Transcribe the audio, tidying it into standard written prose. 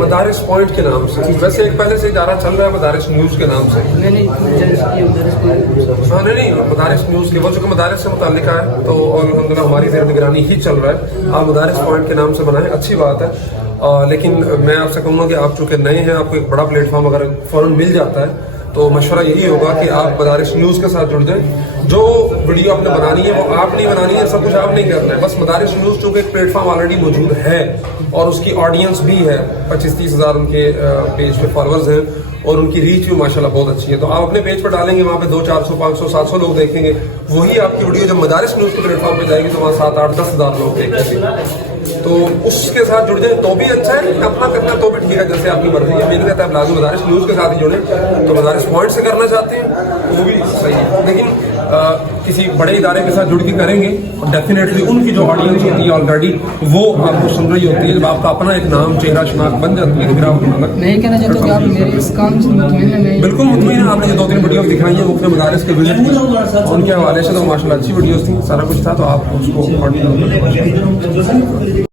मदारिस point के नाम से, वैसे एक पहले से इदारा चल रहा है मदारिस न्यूज़ के नाम से। हाँ नहीं, मदारिस न्यूज़ के वो चूँकि मदारिस से मुताल्लिक है तो और अल्हम्दुलिल्लाह हमारी ज़ेर निगरानी ही चल रहा है। आप मदारिस पॉइंट के नाम से बनाएं, अच्छी बात है। लेकिन मैं आपसे कहूँगा कि आप चूँकि नए हैं, आपको एक बड़ा प्लेटफॉर्म अगर फ़ौरन मिल जाता है तो मशवरा यही होगा कि आप मदारिस न्यूज़ के साथ जुड़ जाएं। जो वीडियो आपने बनानी है वो आप नहीं बनानी है, सब कुछ आप नहीं करना है। बस मदारिस न्यूज़ चूँकि एक प्लेटफॉर्म ऑलरेडी मौजूद है और उसकी ऑडियंस भी है, 25-30 हज़ार उनके पेज पे फॉलोअर्स हैं और उनकी रीच भी माशाल्लाह बहुत अच्छी है। तो आप अपने पेज पर डालेंगे, वहाँ पे 200, 400, 500, 700 लोग देखेंगे। वही आपकी वीडियो जब मदारिस न्यूज़ के प्लेटफॉर्म पे जाएगी तो वहाँ 7, 8, 10 हज़ार लोग देखेंगे। तो उसके साथ जुड़ जाए तो भी अच्छा है, लेकिन अपना करना तो भी ठीक है, जैसे आपकी मर्जी है। मैं नहीं कहता आप लाजमी मदारिस न्यूज़ के साथ ही जुड़े, तो मदारिस पॉइंट से करना चाहते हैं वो भी सही है। लेकिन किसी बड़े इदारे के साथ जुड़ के करेंगे डेफिनेटली उनकी जो ऑडियंस होती है ऑलरेडी वो आपको सुन रही होती है। जब आपका अपना एक नाम चेहरा शनाख्त बन जाती है तो फिर आप मैं कहना चाहता हूँ कि आप मेरे इस काम से मुतमिन हैं? बिल्कुल मुतमिन है। आपने जो 2-3 वीडियो दिखाई है मुख्य मदारिस के विजिट की, उनके हवाले से तो माशाल्लाह अच्छी वीडियोस थी, सारा कुछ था, तो आप उसको